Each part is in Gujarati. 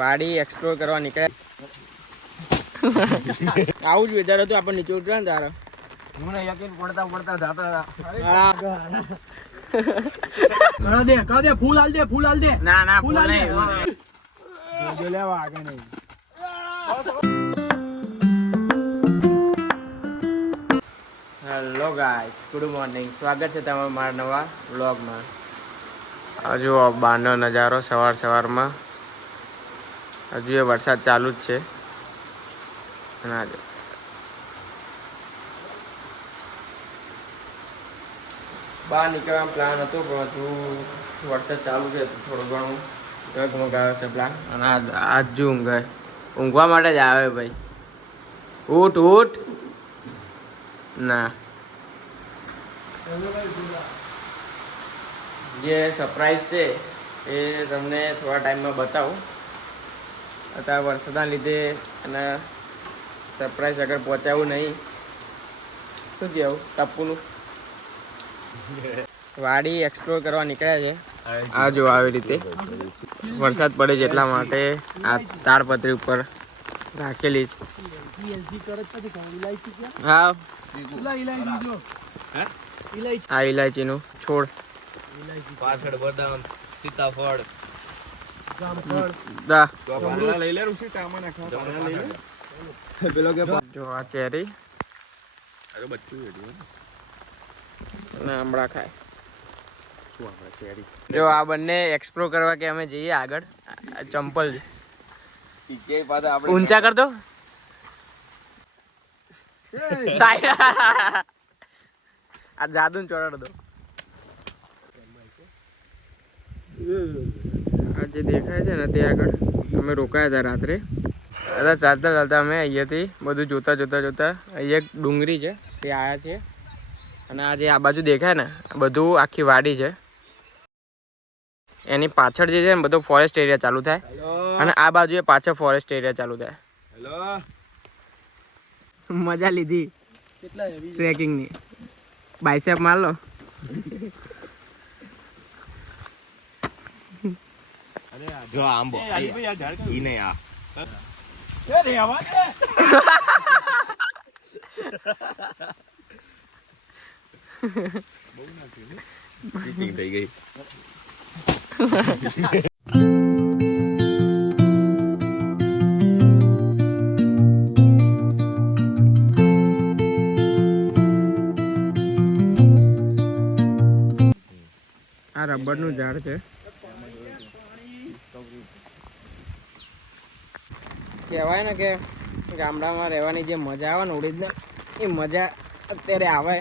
વાડી એક્સપ્લોર કરવા નીકળ્યા. આવું જ વેધર હતું, આપણે નીચે ઉતર્યા ને તારે મને યકીન પડતા પડતા જાતા હતા. ફૂલ હાલ દે ના ના ફૂલ નહીં. જો લેવા આગે નહીં. Hello guys, good morning. સ્વાગત છે તમારું મારા નવા વ્લોગમાં. હજુ બહારનો નજારો સવારમાં. હજુ એ વરસાદ ચાલુ જ છે. ના જો બહાર નીકળવાનો પ્લાન હતો, પણ હજુ વરસાદ ચાલુ છે. થોડું ઘણું ડગમગાયો છે પ્લાન. અને આજ જો ઊંઘવા માટે જ આવે ભાઈ. ઊઠ ના. જે સરપ્રાઈઝ છે એ તમને થોડા ટાઈમમાં બતાવું. અત્યારે વરસાદના લીધે અને સરપ્રાઈઝ આગળ પહોંચાવું નહીં. શું કહેવું ટપ્પુનું? વાડી એક્સપ્લોર કરવા નીકળ્યા છે. આ જો આવી રીતે વરસાદ પડે છે એટલા માટે આ તાડપત્રી ઉપર રાખેલી છે. હા, આ ઇલાયચીનું છોડ. પાછળ બદામ, સીતાફળ, લઈ લે ઋષિ ટામા નાખવા લઈ લે. પેલો કે જો આ ચેરી અરે બચ્ચું હેડ્યું અને આમળા ખાય. શું આપણે ચેરી જો આ બંને એક્સપ્લોર કરવા કે અમે જઈએ આગળ. ચંપલ ઊંચા કર દો. આ જાદુ ચોરાડ દો. આ જે દેખાય છે ને તે આગળ અમે રોકાયા હતા રાત્રે. ચાલતા અમે અહીંયાથી બધું જોતા અહીંયા એક ડુંગરી છે તે આવ્યા છે. અને આ જે આ બાજુ દેખાય ને આ બધું આખી વાડી છે. એની પાછળ જે છે ને બધો ફોરેસ્ટ એરિયા ચાલુ થાય. અને આ બાજુ એ પાછળ ફોરેસ્ટ એરિયા ચાલુ થાય. મજા લીધી ટ્રેકિંગની. બાયસેપ માર લો. જો આંબો ઈ નહીં આ ચીટિંગ થઈ ગઈ. આ રબરનું ઝાડ છે. કહેવાય ને કે ગામડામાં રહેવાની જે મજા આવે ને ઓરિજિનલ એ મજા અત્યારે આવે.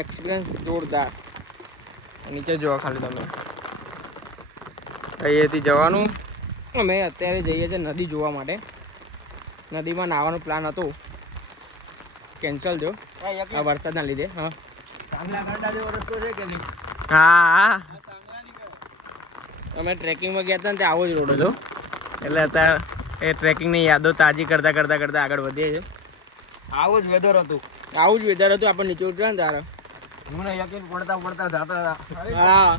એક્સપિરિયન્સ જોરદાર. નીચે જોવા ખાલી તમે. અહીંયાથી જવાનું અમે અત્યારે જઈએ છીએ નદી જોવા માટે. નદીમાં નાહવાનું પ્લાન હતું, કેન્સલ જો આ વરસાદના લીધે. હા, અમે ટ્રેકિંગમાં ગયા હતા ને ત્યાં આવો જ રોડ હતો. એટલે અત્યારે એ ટ્રેકિંગની યાદો તાજી કરતા આગળ વધીએ છીએ. આવું જ વેધર હતું આપણે નીચે ઉતર્યા ને તારે મને યકીન પડતા જાતા હા.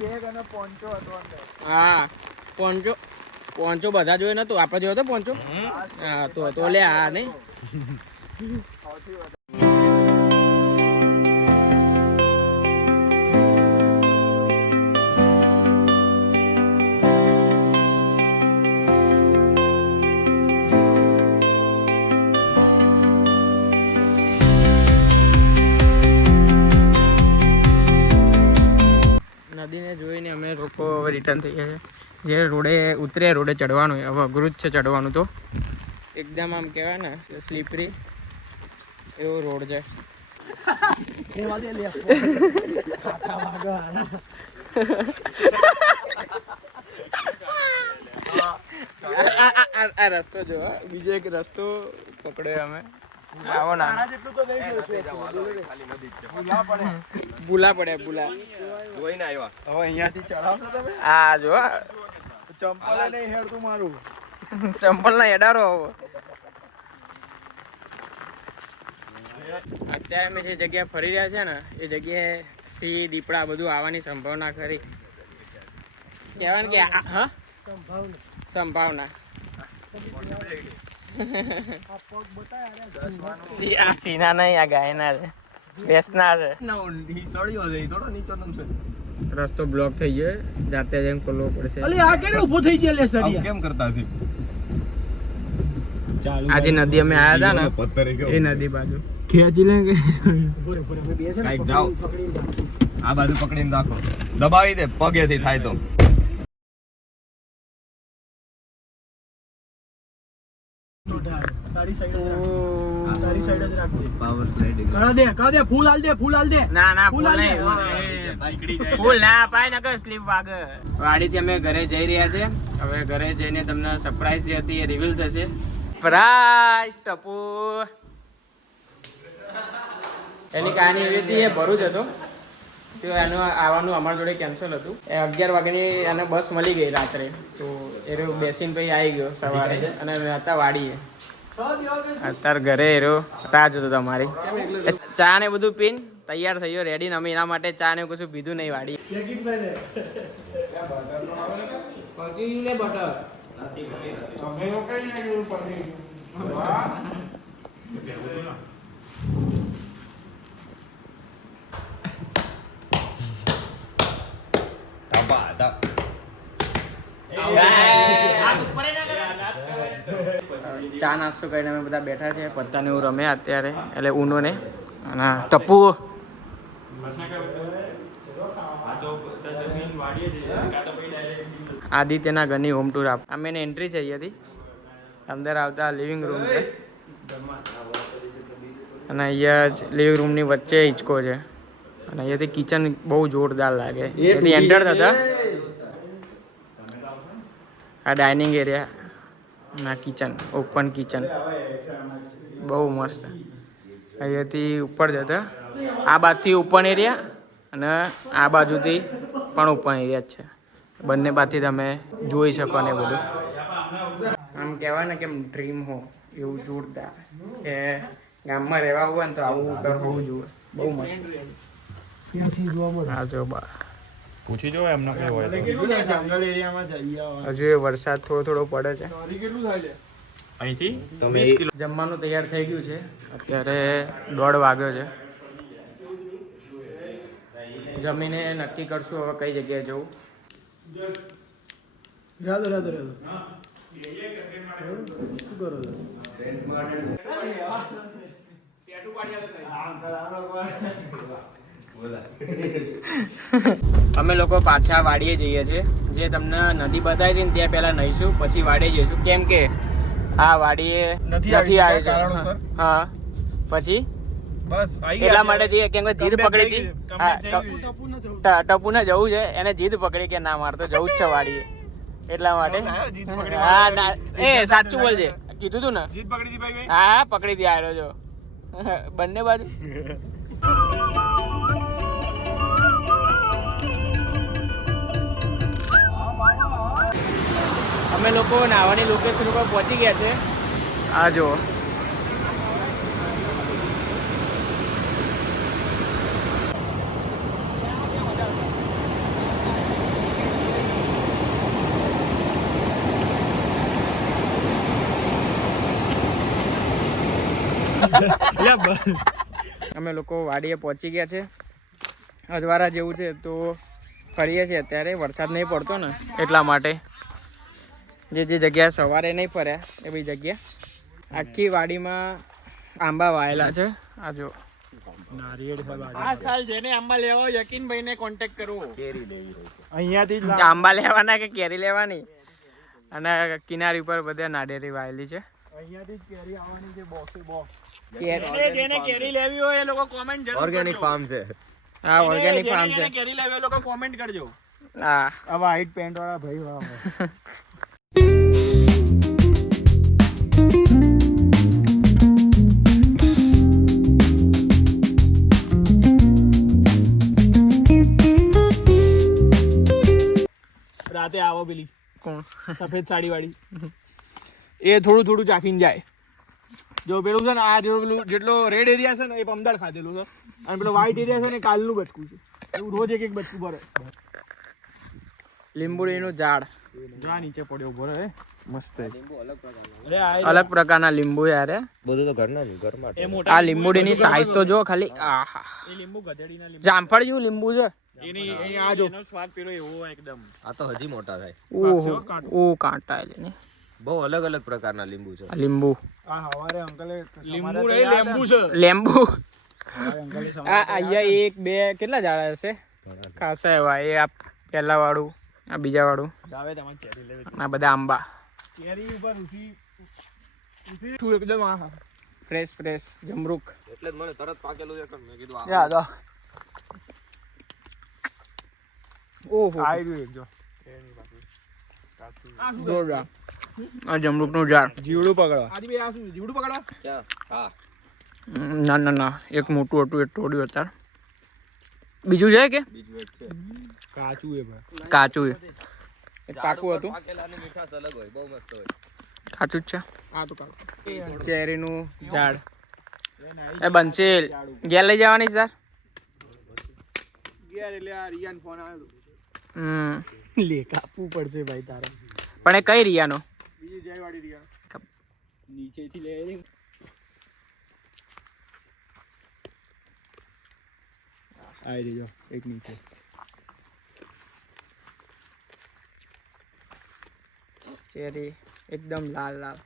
બેગ અને પોન્ચો હતો અંદર. હા, પોન્ચો બધા જોયે નતું. આપણે જોયો હતો પોન્ચો. હા તો લે આ નહીં. નદીને જોઈને અમે લોકો હવે રિટર્ન થઈ ગયા છે. જે રોડે ઉતરે રોડે ચડવાનું હવે અઘરું જ છે ચડવાનું. તો એકદમ આમ કહેવાય ને સ્લીપરી એવો રોડ છે. આ રસ્તો જો બીજો એક રસ્તો પકડ્યો અમે. આવો ના ભૂલા પડ્યા. જોઈને આવ્યા. હવે અહીંયાથી ચડાવશો તમે? આ જો ચંપલ નહીં હેડતું મારું. ચંપલ ના હેડારો. અત્યારે અમે જે જગ્યા ફરી રહ્યા છે ને એ જગ્યાએ સિંહ દીપડા બધું આવવાની સંભાવના ખરી. કહેવાય ને કે હા સંભાવના આ સીના નહીં, આ ગાયના છે, ભેંસના છે. રસ્તો બ્લોક થઈ ગયો, જાતે જઈને ખોલવો પડશે. કેમ કરતા હતી? ચાલુ આજે નદી અમે આયા હતા ને, એ નદી બાજુ ખેંચી લે કે કાઈક જાઓ, આ બાજુ પકડીને રાખો, દબાવી દે પગેથી થાય તો. પાવર સ્લાઇડિંગ ના ના ફૂલ નહીં, ફૂલ ના અપાય ને કે સ્લીપ વાગે. વાડીથી અમે ઘરે જઈ રહ્યા છે. હવે ઘરે જઈને તમને સરપ્રાઈઝ જે હતી એ રિવીલ થશે. સરપ્રાઈઝ ટપુ. એની કહાની એવી હતી, એ ભરૂચ હતો તો એનું આવવાનું અમારા જોડે કેન્સલ હતું. 11 વાગ્યાની એને બસ મળી ગઈ રાત્રે, તો એ બેસીને પછી આવી ગયો સવારે, અને હતા વાડીએ. અત્યારે ઘરે એરો રાહ જોતો તમારી. ચા ને બધું પીને તૈયાર થઈ ગયો, રેડી. અમે એના માટે ચા ને કશું પીધું નહીં વાડી. ચા નાસ્તો કરીને અમે બધા બેઠા છે. પત્તાને એવું રમે અત્યારે, એટલે ઊનો ને. અને ટપ્પુ આદિત્યના ઘરની હોમ ટૂર આપ. અમે એને એન્ટ્રી થઈ હતી. અંદર આવતા લિવિંગ રૂમ છે, અને અહીંયા જ લિવિંગ રૂમની વચ્ચે હિંચકો છે, અને અહીંયાથી કિચન બહુ જોરદાર લાગે. અહીંયાથી એન્ટર થતા આ ડાઇનિંગ એરિયા ના કિચન, ઓપન કિચન બહુ મસ્ત. અહીંયાથી ઉપર જતા આ બાજુથી ઓપન એરિયા, અને આ બાજુથી પણ ઓપન એરિયા જ છે. બંને બાજુથી તમે જોઈ શકો ને બધું. આમ કહેવાય ને કે ડ્રીમ હો એવું જોરદાર, કે ગામમાં રહેવા હોય ને તો આવું ઘર હોવું જોઈએ. બહુ મસ્ત. હા જો બા પૂછી જો એમને કઈ હોય તો. જંગલ એરિયામાં જઈએ. હજુ એ વરસાદ થોડો થોડો પડે છે. કેટલું થાય છે અહીંથી? જમવાનું તૈયાર થઈ ગયું છે. અત્યારે 1:30 વાગ્યો છે. જમીને નક્કી કરશું હવે કઈ જગ્યાએ જવું. અમે લોકો પાછા વાડીએ જઈએ છીએ. જે તમને નદી બતાવી હતી ને ત્યાં પહેલા નહીશું, પછી વાડીએ જઈશું. કેમ કે આ વાડીએ નથી આવ્યું છે. હા પછી બસ એટલા માટે જઈએ, કેમ કે જીદ પકડી હતી. ટપુને જવું છે, એને જીદ પકડી કે ના મારે તો જવું જ છે વાડીએ, એટલા માટે. હા ના એ સાચું બોલજે, કીધું તું ને. જીદ પકડી હતી ભાઈ? હા પકડી હતી. આવ્યો જો બંને બાજુ. અમે લોકો નાવાની લોકેશન ઉપર પહોંચી ગયા છે. આ જુઓ, અમે લોકો વાડીએ પહોંચી ગયા છે. અજવારા જેવું છે તો ફરીએ છીએ અત્યારે. વરસાદ નહીં પડતો ને એટલા માટે. જે જગ્યા સવારે નહીં ફર્યા એ બી જગ્યા. આખી વાડીમાં આંબા વાયેલા છે. આ જો આ સાલ જેને આંબા લેવા હોય યકીનભાઈને કોન્ટેક્ટ કરવો. અહીંયાથી આંબા લેવાના કે કેરી લેવાની. અને કિનારી ઉપર બધે નાળિયેરી વાયેલી છે. અહીંયાથી કેરી આવવાની છે. બોક્સે બોક્સ. જેને કેરી લેવી હોય એ લોકો કોમેન્ટ જરૂર કરજો. ઓર્ગેનિક ફાર્મ છે. હા ઓર્ગેનિક ફાર્મ છે. કેરી લેવી હોય એ લોકો કોમેન્ટ કરજો. હા આ વ્હાઈટ પેન્ટ વાળા ભાઈ વાળા. રાતે આવો પેલી કોણ? સફેદ સાડી વાળી, એ થોડું થોડું ચાખીને જાય. જો પેલું છે ને, આ જેટલો રેડ એરિયા છે ને એ પમદાર ખાધેલું છે, અને પેલો વ્હાઈટ એરિયા છે ને કાલનું બચકું છે. એવું રોજ એક બચકું ભરે. લીંબુડીનું ઝાડ જા નીચે પડ્યો ઉભો રહે મસ્ત અલગ પ્રકારના લીંબુ યાર હે. બધું તો ઘરના જ ઘરમાં એ મોટા આ લીંબુડીની સાઈઝ તો જો ખાલી. આહા, એ લીંબુ ગધેડીના લીંબુ જામફળ જેવું લીંબુ છે. એની આ જો એનો સ્વાદ પેલો એવો એકદમ આ તો હજી મોટા થાય. ઓહો, ઓ કાંટા એટલે ને. બહુ અલગ અલગ પ્રકારના લીંબુ છે. આ લીંબુ આ હવારે અંકલે લીંબુ નહીં લેંબુ છે લેંબુ. હવારે અંકલે આ અહીંયા એક બે કેટલા ઝાડ હશે ખાસા એવા. એ આ પહેલા વાળું, આ બીજા વાળું, જાવે તમારે ચેરી લેવી આ બધા આંબા ચેરી ઉપર ઉઠી તું એકદમ આ ફ્રેશ ફ્રેશ જમરૂક. એટલે જ મને તરત પાકેલું છે મેં કીધું યાદ આ. ઓહો, આઈ ગયું એક જો એની બાકી આ શું જોરદાર. આ જમરૂકનું ઝાડ. જીવડું પકડવા આજી બે આ શું જીવડું પકડવા ક્યાં? હા ના ના ના, એક મોટું હતું એ તોડ્યું અત્યારે. બીજું છે કે બીજું એક છે. કાચું એ ભાઈ કાચું? એક પાકું હતું. પાકેલાની મીઠાશ અલગ હોય, બહુ મસ્ત હોય. કાચું જ છે. આ તો કાચું ચેરીનું ઝાડ. એ બનશે ઘેર લઈ જવાની સર. ગયા એટલે આ રિયાન ફોન આવ્યો લે કાપવું પડશે ભાઈ તારે પણ એ કઈ રિયાનો? બીજી જયવાડી રિયા નીચેથી લે આઈ દેજો એક નીચે ચેરી એકદમ લાલ લાલ.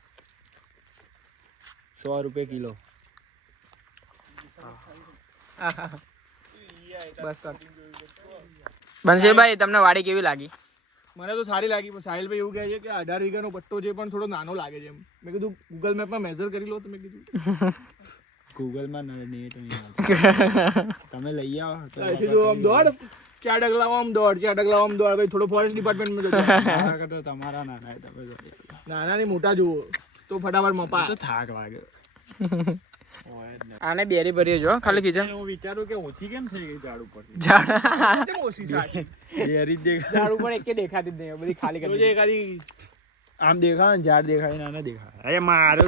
100 રૂપિયા કિલો આહા. બસ કર. બંસીરભાઈ, તમને વાડી કેવી લાગી? મને તો સારી લાગી પણ સાહિલભાઈ એવું કહે છે કે 18 વીઘાનો પટ્ટો છે પણ થોડો નાનો લાગે છે એમ. મેં કીધું ગૂગલ મેપમાં મેઝર કરી લો તો મેં કીધું ગૂગલમાં નેટ નહીં તમે લઈ આવો તો આમ દોડ 4 ડગલા આમ દોડ 4 ડગલા આમ દોડ ભાઈ થોડો ફોરેસ્ટ ડિપાર્ટમેન્ટમાં જતો તમારા નાના તમે નાના ની મોટા જુઓ તો ફટાફટ મપા તો થાક લાગે આને બેરી ભરી જો ખાલી કીધું. હું વિચારું કે ઓછી કેમ થઈ ગઈ ઝાડ ઉપર ઝાડ કેમ ઓછી સાચી બેરી જ દેખાય ઝાડ ઉપર એકે દેખાતી જ નહીં, બધી ખાલી કરી તો એકાદી આમ દેખાય ને ઝાડ દેખાય નાના દેખાય અરે મારો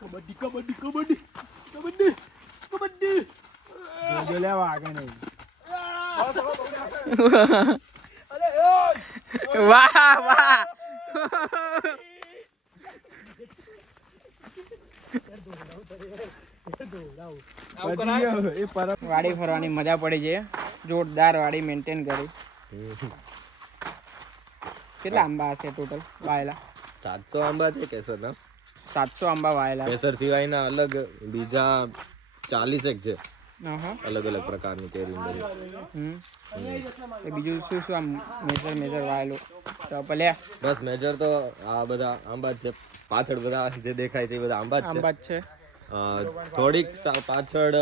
કબડ્ડી કબડ્ડી કબડ્ડી કબડ્ડી કબડ્ડી જો લેવા આગળ નહીં વાહ વાહ. વાડી ફરવાની મજા પડી છે. જોરદાર વાડી મેન્ટેન કરી. કેટલા આંબા હશે ટોટલ વાયેલા? 700 આંબા છે કેસર ના. 700 આંબા વાયેલા. કેસર સિવાયના અલગ બીજા 40 એક છે. હા. અલગ અલગ પ્રકારની કેરી બધી. એ બીજું શું શું આમ મેજર વાયેલું તો ભલે? બસ મેજર તો આ બધા આંબા જ છે. પાછળ બધા જે દેખાય છે એ બધા આંબા જ આંબા જ છે. છે. થોડીક પાછળ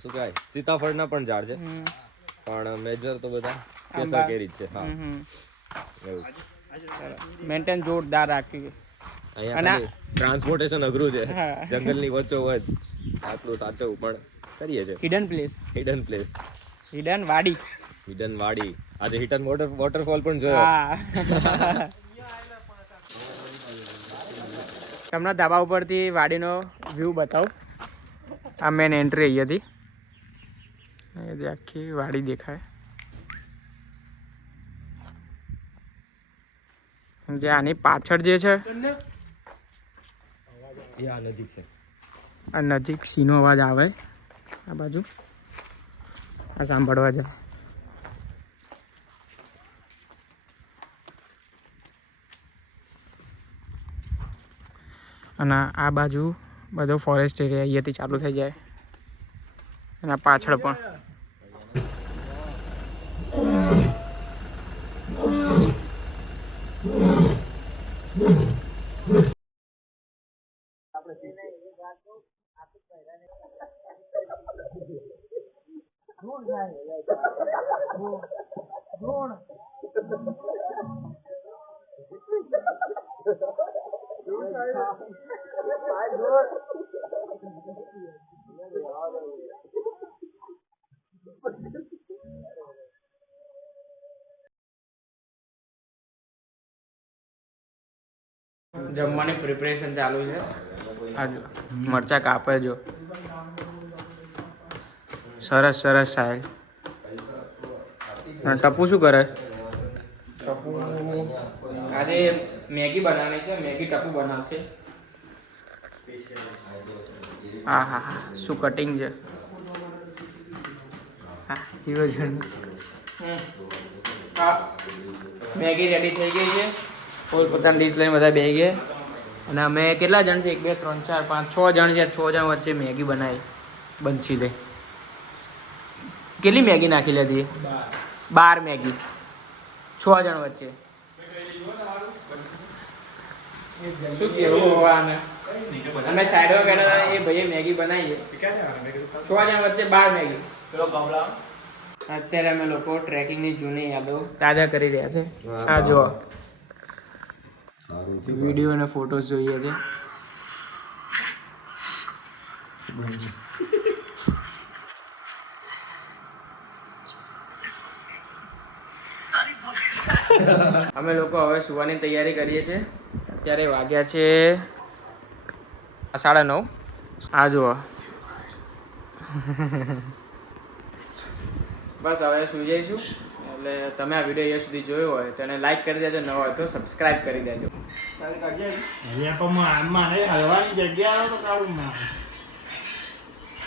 શું કહેવાય સીતાફળના પણ ઝાડ છે પણ મેજર તો બધા કેસર કેરી જ છે. હા એવું મેન્ટેન જોરદાર રાખી. અહીંયા ટ્રાન્સપોર્ટેશન અઘરું છે. હા. જંગલની વચ્ચોવચ આટલું સાચવવું પણ કરીએ છે. Hidden place. Hidden place, hidden વાડી. હિડન વાડી. આજે હિડન વોટરફોલ પણ જોયો. હા. તમને ધાબા ઉપરથી વાડીનો વ્યૂ બતાવું. આ મેન એન્ટ્રી અહીંયાથી અહીંયાથી આખી વાડી દેખાય. જે આની પાછળ જે છે એ આ નજીક છે. આ નજીક સીનો અવાજ આવે આ બાજુ. આ સાંભળવા જાય. અને આ બાજુ બધો ફોરેસ્ટ એરિયા અહીંયાથી ચાલુ થઈ જાય અને પાછળ પણ. જમવાની પ્રિપરેશન ચાલુ છે. આ જો મરચા કાપે જો સરસ સરસ સાહેબ. હા, ટપુ શું કરે? ટપુ આજે મેગી બનાવવાની છે. મેગી ટપુ બનાવશે. હા હા હા, શું કટિંગ છે. હા, જીરો જણ. હા, મેગી રેડી થઈ ગઈ છે. પોતાની ડીશ લઈને બધા બેસી ગયા. અને અમે કેટલા જણ છે? 1 2 3 4 5 6 જણ છે. 6 જણ વચ્ચે મેગી બનાવી બનશી લે. કેટલી મેગી નાખી લેતી? 12 મેગી 6 જણ વચ્ચે. શું કેવું હોવાને? અમે સાઈડમાં બેઠા હતા. એ ભાઈએ મેગી બનાવી છે. 6 જણ વચ્ચે 12 મેગી. અત્યારે અમે લોકો ટ્રેકિંગની જૂની યાદો તાજા કરી રહ્યા છે. આ જો વિડીયો અને ફોટોસ જોઈએ છે. અમે લોકો હવે સુવાની તૈયારી કરીએ છીએ. અત્યારે વાગ્યા છે 9:30. આ જુઓ. બસ હવે સુઈ જઈશું. એટલે તમે આ વિડીયો અહીંયા સુધી જોયો હોય તો એને લાઈક કરી દેજો. ન હોય તો સબસ્ક્રાઈબ કરી દેજો. મારે હલવાની જગ્યા તો કાઢું મારે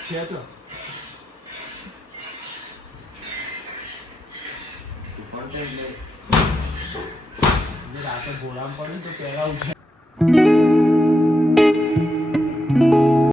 છે તો રાતે ઘોડામાં પડી તો પહેલા ઉઠે